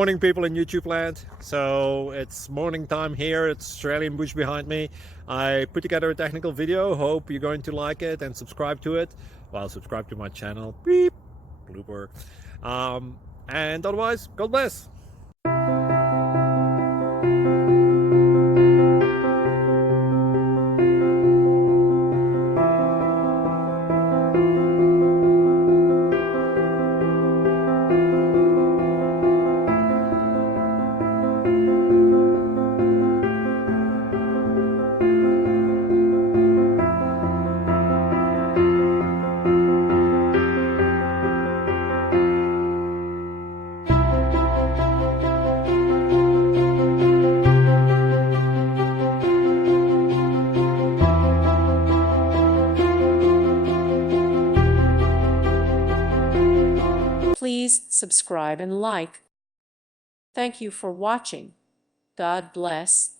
Morning, people in YouTube land. So it's morning time here. It's Australian bush behind me. I put together a technical video. Hope you're going to like it and subscribe to it. Well, subscribe to my channel. Beep, blooper. And otherwise, God bless. Please subscribe and like. Thank you for watching. God bless.